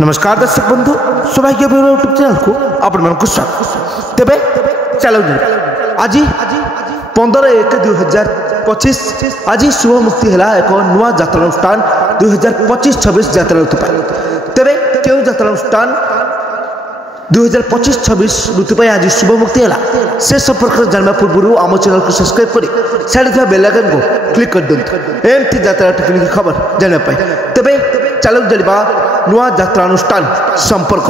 नमस्कार दर्शक बंधु सौभाग्य यूट्यूब चैनल को आपण स्वागत। तेबे चलो आज 15/1/2025 आज शुभ मुक्ति है एक नुआ यात्रा अनुष्ठान 2025-26 यात्रा ऋतु। तेबे क्यों यात्रा अनुष्ठान 2025-26 ऋतु आज शुभ मुक्ति है से संपर्क जानवा पूर्व आम चैनल को सब्सक्राइब कर साइड बेल आइकन को क्लिक कर दिखाँ एमती यात्रा टेक्निक खबर जानवाई। तेबे चलो जाना नुआ यात्रा अनुष्ठान संपर्क।